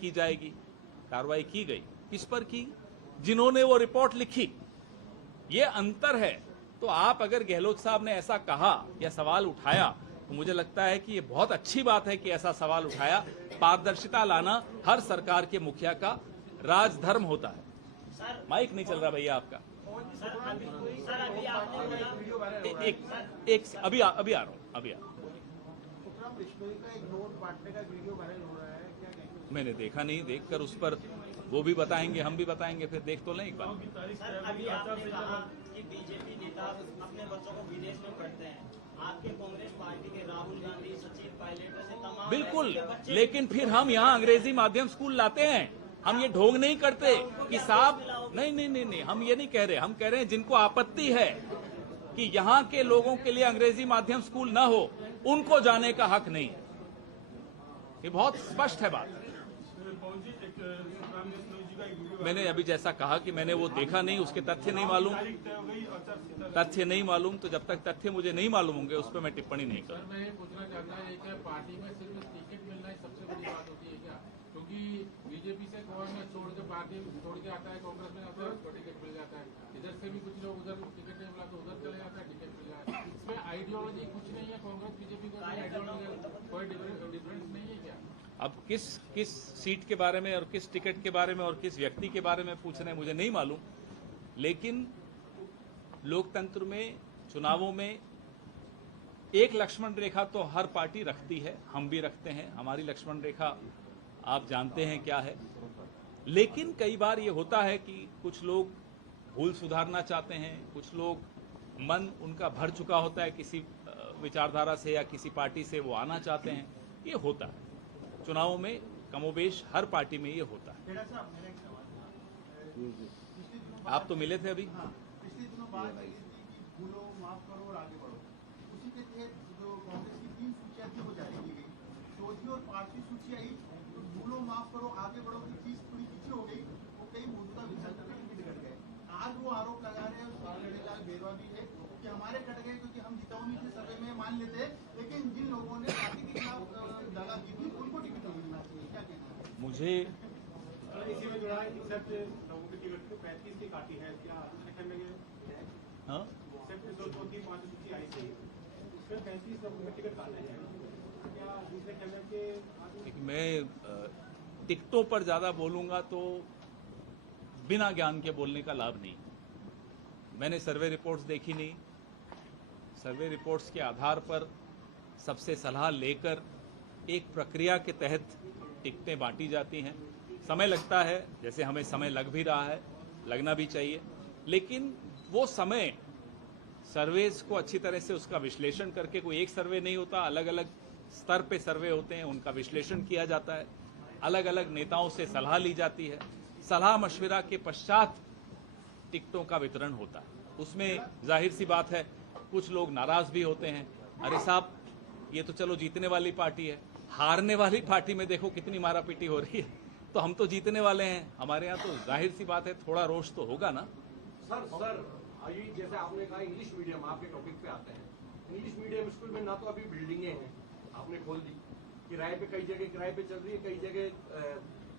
की जाएगी। कार्रवाई की गई, किस पर की? जिन्होंने वो रिपोर्ट लिखी। ये अंतर है। तो आप अगर गहलोत साहब ने ऐसा कहा या सवाल उठाया तो मुझे लगता है कि ये बहुत अच्छी बात है कि ऐसा सवाल उठाया। पारदर्शिता लाना हर सरकार के मुखिया का राजधर्म होता है। माइक नहीं चल रहा भैया आपका। एक अभी आ रहा हूं। मैंने देखा नहीं, देखकर उस पर वो भी बताएंगे, हम भी बताएंगे, फिर देख तो लें एक बार। अभी आपने कहा कि बीजेपी नेता अपने बच्चों को विदेश में पढ़ते हैं, आपके कांग्रेस पार्टी के राहुल गांधी, सचिन पायलट से तमाम बिल्कुल, लेकिन फिर हम यहाँ अंग्रेजी माध्यम स्कूल लाते हैं। हम ये ढोंग नहीं करते कि साहब नहीं, हम ये नहीं कह रहे। हम कह रहे हैं जिनको आपत्ति है कि यहाँ के लोगों के लिए अंग्रेजी माध्यम स्कूल न हो, उनको जाने का हक नहीं। ये बहुत स्पष्ट है बात। मैंने अभी जैसा कहा कि मैंने वो देखा नहीं, उसके तथ्य नहीं मालूम। तो जब तक तथ्य मुझे नहीं मालूम होंगे उस पर मैं टिप्पणी नहीं करूंगा। मैं ये पूछना चाहता है कि पार्टी में सिर्फ टिकट मिलना ही सबसे बड़ी बात होती है क्या? क्योंकि बीजेपी से गवर्नमेंट छोड़ के पार्टी छोड़ के आता है, कांग्रेस में आता है तो टिकट मिल जाता है, इधर से भी कुछ लोग उधर टिकट नहीं मिला तो उधर चले जाता है, टिकट मिल जाता है। इसमें आइडियोलॉजी कुछ नहीं है, कांग्रेस बीजेपी को आइडियोलॉजी कोई डिफरेंस नहीं है क्या? अब किस सीट के बारे में और किस टिकट के बारे में और किस व्यक्ति के बारे में पूछ रहे हैं मुझे नहीं मालूम। लेकिन लोकतंत्र में, चुनावों में एक लक्ष्मण रेखा तो हर पार्टी रखती है, हम भी रखते हैं। हमारी लक्ष्मण रेखा आप जानते हैं क्या है। लेकिन कई बार ये होता है कि कुछ लोग भूल सुधारना चाहते हैं, कुछ लोग मन उनका भर चुका होता है किसी विचारधारा से या किसी पार्टी से, वो आना चाहते हैं। ये होता है चुनावों में, कमोबेश हर पार्टी में ये होता है। आप तो मिले थे अभी। पिछले दिनों बात आई थी कि भूलो, माफ करो और आगे बढ़ो। उसी के तहत जो कांग्रेस की 3 सूचियां थी वो जारी की गई। चौथी और 5वीं सूची आई तो भूलो, माफ करो, आगे बढ़ो की चीज थोड़ी पीछे हो गई। वो कई मुद्दा बिगड़ गए। आज वो आरोप लगा रहे हैं, लड़ेलाल बेरवा भी है कि हमारे कट गए क्योंकि हम जितौनी के सर्वे में मान लेते, लेकिन जिन लोगों ने पार्टी के खिलाफ दगा की थी उनको टिकट मिलना चाहिए। क्या कहना है? मुझे इसी में जुड़ा है, एक्सेप्ट लोगों की टिकट को 35 की काटी है, क्या सेकंड में हाँ एक्सेप्ट जो 4-5 सूची आई थी उसमें 35 लोगों के टिकट काटे हैं, क्या दूसरे कैबिनेट के? मैं टिकटों पर ज्यादा बोलूंगा तो बिना ज्ञान के बोलने का लाभ नहीं। मैंने सर्वे रिपोर्ट्स देखी नहीं। सर्वे रिपोर्ट्स के आधार पर सबसे सलाह लेकर एक प्रक्रिया के तहत टिकटें बांटी जाती हैं। समय लगता है, जैसे हमें समय लग भी रहा है, लगना भी चाहिए। लेकिन वो समय सर्वेज को अच्छी तरह से उसका विश्लेषण करके, कोई एक सर्वे नहीं होता, अलग अलग स्तर पे सर्वे होते हैं, उनका विश्लेषण किया जाता है, अलग अलग नेताओं से सलाह ली जाती है, सलाह मशविरा के पश्चात टिकटों का वितरण होता है। उसमें जाहिर सी बात है कुछ लोग नाराज भी होते हैं, अरे साहब ये तो चलो जीतने वाली पार्टी है, हारने वाली पार्टी में देखो कितनी मारापीटी हो रही है, तो हम तो जीतने वाले हैं। हमारे यहाँ तो जाहिर सी बात है थोड़ा रोष तो होगा ना। सर अभी जैसे आपने कहा इंग्लिश मीडियम, आपके टॉपिक पे आते हैं, इंग्लिश मीडियम स्कूल में ना तो अभी बिल्डिंगें हैं, आपने खोल दी, किराए पे कई जगह किराए पे चल रही है, कई जगह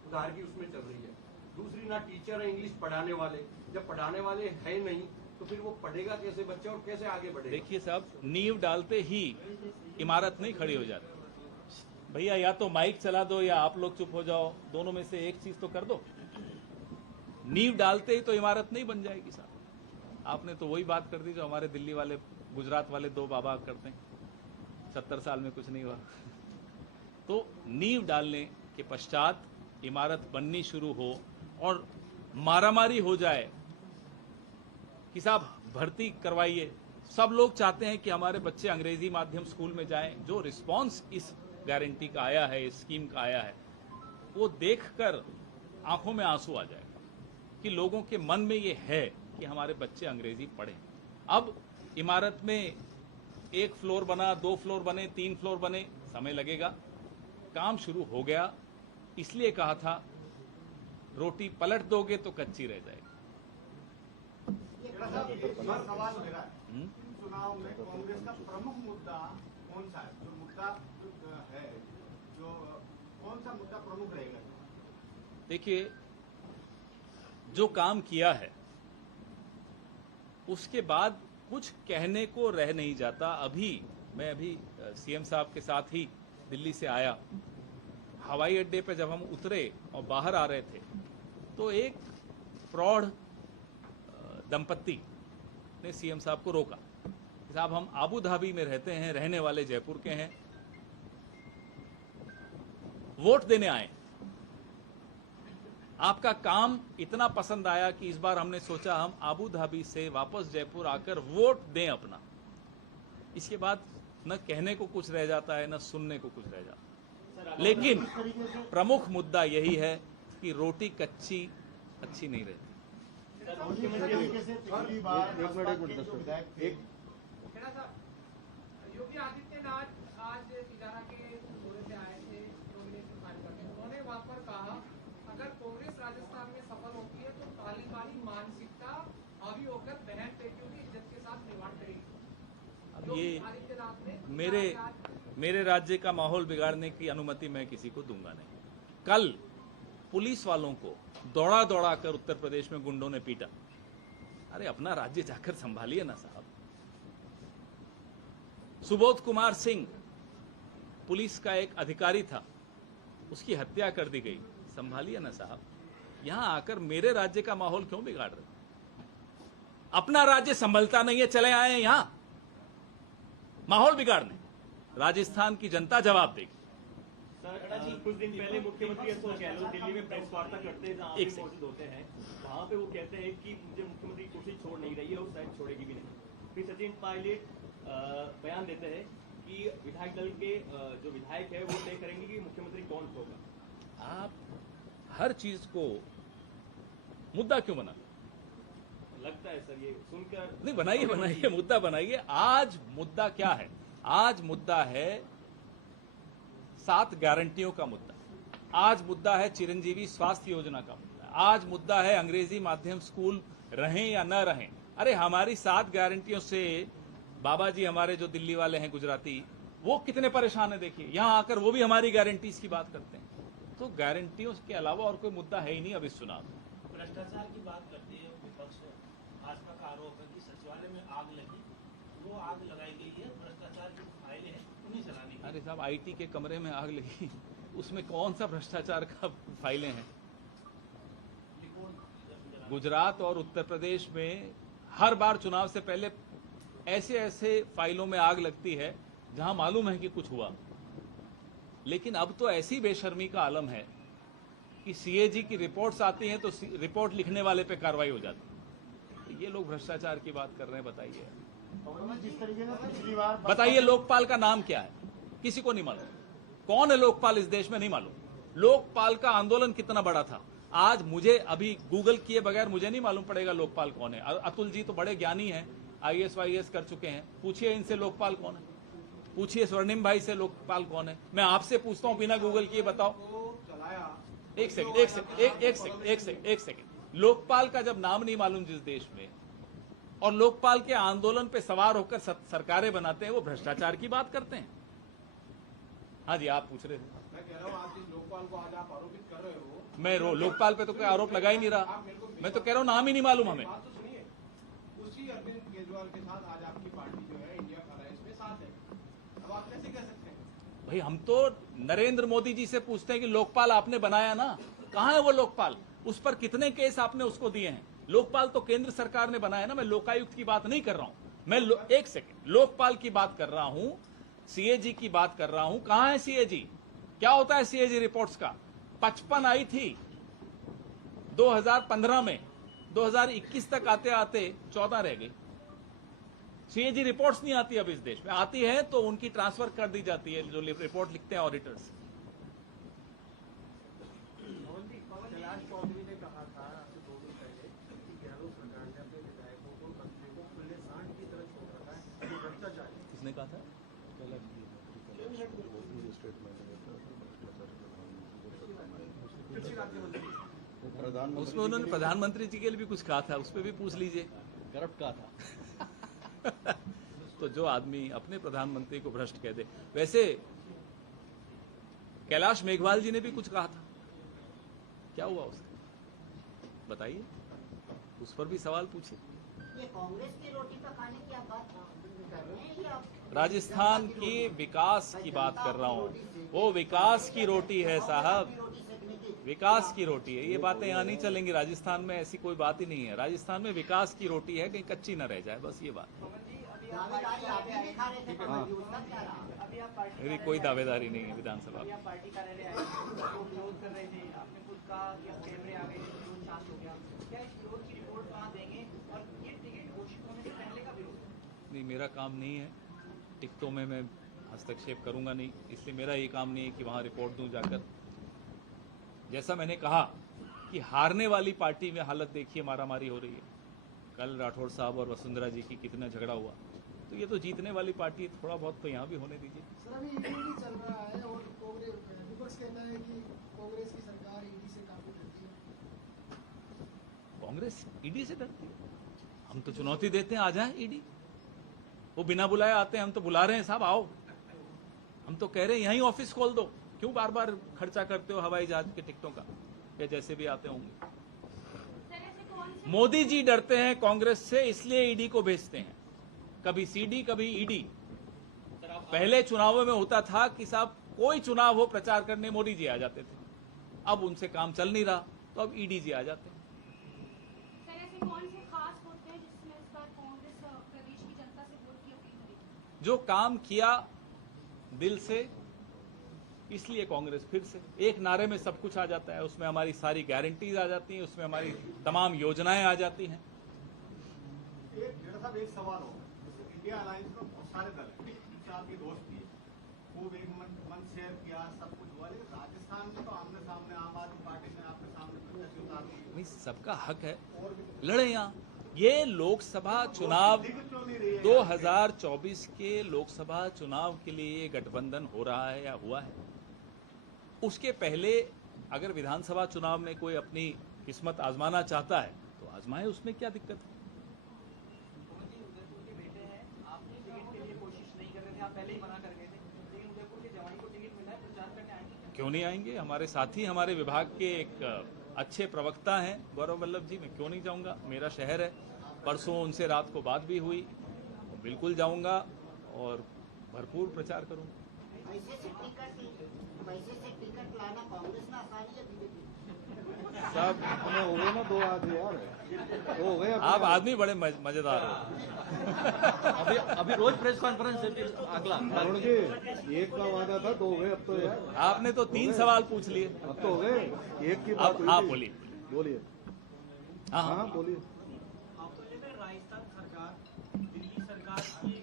उधार की उसमें चल रही है। दूसरी, ना टीचर है इंग्लिश पढ़ाने वाले, जब पढ़ाने वाले है नहीं तो फिर वो पढ़ेगा कैसे बच्चा और कैसे आगे बढ़ेगा? देखिए साहब, नींव डालते ही इमारत नहीं खड़ी हो जाती भैया। या तो माइक चला दो या आप लोग चुप हो जाओ, दोनों में से एक चीज तो कर दो। नींव डालते ही तो इमारत नहीं बन जाएगी साहब। आपने तो वही बात कर दी जो हमारे दिल्ली वाले, गुजरात वाले 2 बाबा करते हैं, 70 साल में कुछ नहीं हुआ। तो नींव डालने के पश्चात इमारत बननी शुरू हो और मारामारी हो जाए कि साहब भर्ती करवाइए। सब लोग चाहते हैं कि हमारे बच्चे अंग्रेजी माध्यम स्कूल में जाएं। जो रिस्पांस इस गारंटी का आया है, इस स्कीम का आया है, वो देखकर आंखों में आंसू आ जाएगा कि लोगों के मन में ये है कि हमारे बच्चे अंग्रेजी पढ़ें। अब इमारत में 1 फ्लोर बना, 2 फ्लोर बने, 3 फ्लोर बने, समय लगेगा। काम शुरू हो गया, इसलिए कहा था रोटी पलट दोगे तो कच्ची रह जाएगी। सवाल मेरा चुनाव में कांग्रेस का प्रमुख मुद्दा कौन सा है? जो मुद्दा है, जो कौन सा मुद्दा प्रमुख रहेगा? देखिए, जो काम किया है उसके बाद कुछ कहने को रह नहीं जाता। मैं अभी सीएम साहब के साथ ही दिल्ली से आया। हवाई अड्डे पे जब हम उतरे और बाहर आ रहे थे तो एक प्रौढ़ दंपत्ति ने सीएम साहब को रोका कि साहब, हम आबू धाबी में रहते हैं, रहने वाले जयपुर के हैं, वोट देने आए, आपका काम इतना पसंद आया कि इस बार हमने सोचा हम आबू धाबी से वापस जयपुर आकर वोट दें अपना। इसके बाद न कहने को कुछ रह जाता है, न सुनने को कुछ रह जाता है। लेकिन प्रमुख मुद्दा यही है कि रोटी कच्ची अच्छी नहीं रहती। योगी आदित्यनाथ आज इलाहा के दौरे पे आए थे, नॉमिनेशन फाइल करने। उन्होंने वहां पर कहा अगर कांग्रेस राजस्थान में सफल होती है तो तालिबानी मानसिकता हावी होकर बहन बेटियों की इज्जत के साथ निर्माण करेगी। अब ये मेरे राज्य का माहौल बिगाड़ने की अनुमति मैं किसी को दूंगा नहीं। कल पुलिस वालों को दौड़ा दौड़ा कर उत्तर प्रदेश में गुंडों ने पीटा। अरे अपना राज्य जाकर संभालिए ना साहब। सुबोध कुमार सिंह पुलिस का एक अधिकारी था, उसकी हत्या कर दी गई, संभालिए ना साहब। यहां आकर मेरे राज्य का माहौल क्यों बिगाड़ रहे? अपना राज्य संभलता नहीं है, चले आए हैं यहां माहौल बिगाड़ने। राजस्थान की जनता जवाब देगी। सर, कुछ दिन पहले मुख्यमंत्री अशोक गहलोत दिल्ली में प्रेस वार्ता करते हैं, जहां आप मौजूद होते हैं। वहां पे वो कहते हैं कि मुझे मुख्यमंत्री की कुर्सी छोड़ नहीं रही है और शायद छोड़ेगी भी नहीं। फिर सचिन पायलट बयान देते हैं कि विधायक दल के जो विधायक है वो तय करेंगे कि मुख्यमंत्री कौन होगा। आप हर चीज को मुद्दा क्यों बना लगता है सर ये सुनकर नहीं? बनाइए मुद्दा बनाइए। आज मुद्दा क्या है? आज मुद्दा है 7 गारंटियों का मुद्दा। आज मुद्दा है चिरंजीवी स्वास्थ्य योजना का मुद्दा। आज मुद्दा है अंग्रेजी माध्यम स्कूल रहें या न रहें। अरे हमारी 7 गारंटियों से बाबा जी हमारे जो दिल्ली वाले हैं गुजराती, वो कितने परेशान है। देखिए यहां आकर वो भी हमारी गारंटीज की बात करते हैं। तो गारंटियों के अलावा और कोई मुद्दा है ही नहीं अब इस चुनाव में। भ्रष्टाचार की बात करते हैं विपक्ष। भाजपा का आरोप है कि सचिवालय में आग लगी, वो आग लगाई गई है, भ्रष्टाचार की फाइलें हैं उन्हें चलाने की। अरे साहब, आईटी के कमरे में आग लगी, उसमें कौन सा भ्रष्टाचार का फाइलें हैं? गुजरात और उत्तर प्रदेश में हर बार चुनाव से पहले ऐसे फाइलों में आग लगती है जहां मालूम है कि कुछ हुआ। लेकिन अब तो ऐसी बेशर्मी का आलम है कि सीएजी की रिपोर्ट्स आती हैं तो रिपोर्ट लिखने वाले पे कार्रवाई हो जाती है। तो ये लोग भ्रष्टाचार की बात कर रहे हैं। बताइए जिस तरीके से पिछली बार बताइए लोकपाल का नाम क्या है? किसी को नहीं मालूम। कौन है लोकपाल इस देश में? नहीं मालूम। लोकपाल का आंदोलन कितना बड़ा था। आज मुझे अभी गूगल किए बगैर मुझे नहीं मालूम पड़ेगा लोकपाल कौन है। अतुल जी तो बड़े ज्ञानी हैं, आईएएस वाईएएस कर चुके हैं। पूछिए इनसे लोकपाल कौन है, पूछिए स्वर्णिम भाई से लोकपाल कौन है। मैं आपसे पूछता हूं बिना गूगल किए, बताओ। एक सेकंड। लोकपाल का जब नाम नहीं मालूम जिस देश में, और लोकपाल के आंदोलन पे सवार होकर सरकारें बनाते हैं, वो भ्रष्टाचार की बात करते हैं। हाँ जी, आप पूछ रहे थे। मैं कह रहा हूँ आज जिस लोकपाल को आज आप आरोपित कर रहे हो, मैं लोकपाल पे तो कोई आरोप लगा ही नहीं रहा। मैं तो कह रहा हूं नाम ही नहीं मालूम हमें। बात तो सुनिए, उसी अरविंद केजरीवाल के साथ आज आपकी पार्टी जो है इंडिया अलायंस में साथ है। अब आप कैसे कह सकते हैं? भाई हम तो नरेंद्र मोदी जी से पूछते हैं कि लोकपाल आपने बनाया ना, कहां है वो लोकपाल? उस पर कितने केस आपने उसको दिए हैं? लोकपाल तो केंद्र सरकार ने बनाया ना। मैं लोकायुक्त की बात नहीं कर रहा हूं। मैं एक सेकंड लोकपाल की बात कर रहा हूं, सीएजी की बात कर रहा हूं। कहां है सीएजी? क्या होता है सीएजी रिपोर्ट्स का? 55 आई थी 2015 में, 2021 तक आते आते 14 रह गई। सीएजी रिपोर्ट्स नहीं आती अब इस देश में। आती है तो उनकी ट्रांसफर कर दी जाती है, जो रिपोर्ट लिखते हैं ऑडिटर्स। कैलाश चौधरी ने कहा था आपसे 2 दिन पहले कि गहलोत सरकार ने अपने विधायकों को मंत्रियों को खुले सांड की तरह छोड़ रखा है, ये भ्रष्टाचार है। किसने कहा था? कृषि राज्य मंत्री उसमें उन्होंने प्रधानमंत्री जी के लिए भी कुछ कहा था, उस पर भी पूछ लीजिए। करप्ट कहा था। तो जो आदमी अपने प्रधानमंत्री को भ्रष्ट कह दे। वैसे कैलाश मेघवाल जी ने भी कुछ कहा था। क्या हुआ उसका, बताइए, उस पर भी सवाल पूछिए। ये कांग्रेस की रोटी पकाने की आप बात कर रहे हैं या राजस्थान के विकास की बात कर रहा हूँ, वो विकास की रोटी है साहब, रोटी सेकने की? विकास की रोटी है। ये बातें यहाँ नहीं चलेंगी, राजस्थान में ऐसी कोई बात ही नहीं है। राजस्थान में विकास की रोटी है, कहीं कच्ची न रह जाए, बस ये बात। दावेदारी आप ही दिखा रहे थे कमल जी, उसका क्या रहा? अभी आप पार्टी मेरी कोई दावेदारी नहीं है विधानसभा में। आप पार्टी कार्यालय आए तो विरोध कर रहे थे, आपने खुद कहा कि अब कैमरे आ गए, विरोध शांत हो गया। क्या इस विरोध की रिपोर्ट कहाँ देंगे और ये टिकट घोषित होने से पहले का विरोध? नहीं, मेरा काम नहीं है, टिकटों में मैं हस्तक्षेप करूंगा नहीं, इसलिए मेरा ये काम नहीं है कि वहाँ रिपोर्ट दूं जाकर। जैसा मैंने कहा कि हारने वाली पार्टी में हालत देखिए, मारामारी हो रही है। कल राठौड़ साहब और वसुंधरा जी की कितना झगड़ा हुआ, तो ये तो जीतने वाली पार्टी है, थोड़ा बहुत तो यहाँ भी होने दीजिए। सर अभी ईडी चल रहा है और कांग्रेस विपक्ष कहता है कि कांग्रेस की सरकार ईडी से काफी डरती है। कांग्रेस ईडी से डरती है? हम तो चुनौती देते हैं, आ जाए ईडी। वो बिना बुलाए आते हैं, हम तो बुला रहे हैं साहब आओ। हम तो कह रहे हैं यहीं ऑफिस खोल दो, क्यों बार बार खर्चा करते हो हवाई जहाज के टिकटों का, या जैसे भी आते होंगे। मोदी जी डरते हैं कांग्रेस से, इसलिए ईडी को भेजते हैं, कभी सीडी कभी ईडी। पहले चुनावों में होता था कि साहब कोई चुनाव हो प्रचार करने मोदी जी आ जाते थे, अब उनसे काम चल नहीं रहा तो अब ईडी जी आ जाते हैं। सर ऐसे कौन से खास होते हैं जिसमें इस बार कांग्रेस प्रदेश की जनता से वोट की अपील करेगी? जो काम किया दिल से, इसलिए कांग्रेस फिर से एक नारे में सब कुछ आ जाता है, उसमें हमारी सारी गारंटीज आ जाती हैं, उसमें हमारी तमाम योजनाएं आ जाती हैं। एक सवाल हो, इंडिया अलायंस में बहुत सारे दल हैं, आपके दोस्त भी खूब एक मन शेयर किया, सब कुछ हुआ, लेकिन राजस्थान में तो आमने सामने आम आदमी पार्टी ने आपके सामने प्रत्याशी उतार दिए। नहीं, सबका हक है, लड़े यहाँ। ये लोकसभा चुनाव 2024 के लोकसभा चुनाव के लिए ये गठबंधन हो रहा है या हुआ है। उसके पहले अगर विधानसभा चुनाव में कोई अपनी किस्मत आजमाना चाहता है तो आजमाए, उसमें क्या दिक्कत है। उदयपुर के बेटे हैं, आपने टिकट के लिए कोशिश नहीं कर रहे थे, आप पहले ही मना कर गए थे, लेकिन उदयपुर के जवाई को टिकट मिला है, प्रचार करने आएंगे? क्यों नहीं आएंगे, हमारे साथी, हमारे विभाग के एक अच्छे प्रवक्ता हैं गौरव वल्लभ जी, मैं क्यों नहीं जाऊंगा, मेरा शहर है। परसों उनसे रात को बात भी हुई, बिल्कुल जाऊंगा और भरपूर प्रचार करूंगा। पैसे से टिकट लाना कांग्रेस में आसानी है बीजेपी? सब हो गए ना 2 आदमी यार, हो गए आप आदमी बड़े मजेदार हो। अभी रोज प्रेस कॉन्फ्रेंस है, फिर अगला अरुण जी, एक का वादा था 2 हो गए अब तो यार। आपने तो 3 सवाल पूछ लिए, अब तो हो गए, एक की बात अब हुई आप थी। बोलिए। बोलिए। हाँ हाँ बोलिए। आप तो लेकर राजस्थान सरकार दिल्ली सरकार की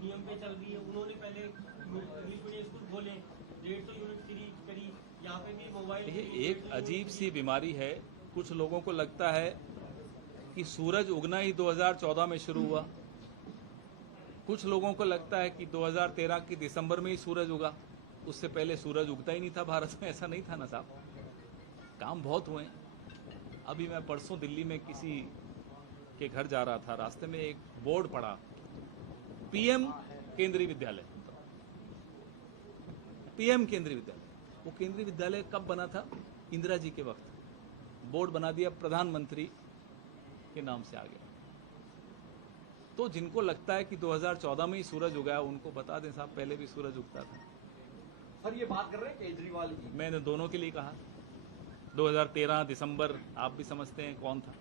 नियम पे चल रही है, उन्होंने पहले इंग्लिश मीडियम स्कूल खोले, 150 यूनिट फ्री करी, यहाँ पे भी मोबाइल। ये एक अजीब सी बीमारी है, कुछ लोगों को लगता है कि सूरज उगना ही 2014 में शुरू हुआ, कुछ लोगों को लगता है कि 2013 की दिसंबर में ही सूरज उगा, उससे पहले सूरज उगता ही नहीं था भारत में। ऐसा नहीं था ना साहब, काम बहुत हुए। अभी मैं परसों दिल्ली में किसी के घर जा रहा था, रास्ते में एक बोर्ड पड़ा, पीएम केंद्रीय विद्यालय, पीएम केंद्रीय विद्यालय। वो केंद्रीय विद्यालय कब बना था? इंदिरा जी के वक्त। बोर्ड बना दिया प्रधानमंत्री के नाम से आ गया। तो जिनको लगता है कि 2014 में ही सूरज उगा, उनको बता दें साहब पहले भी सूरज उगता था। सर ये बात कर रहे हैं केजरीवाल की, मैंने दोनों के लिए कहा, 2013 दिसंबर आप भी समझते हैं कौन था।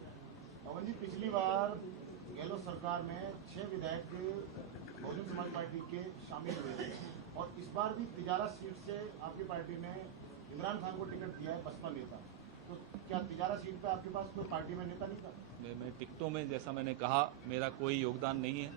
पवन जी, पिछली बार गहलोत सरकार में 6 विधायक बहुजन समाज पार्टी के शामिल हुए थे, और इस बार भी तिजारा सीट से आपकी पार्टी ने इमरान खान को टिकट दिया है, बसपा नेता। तो क्या तिजारा सीट पे आपके पास कोई पार्टी में नेता नहीं था? मैं टिकटों में, जैसा मैंने कहा, मेरा कोई योगदान नहीं है।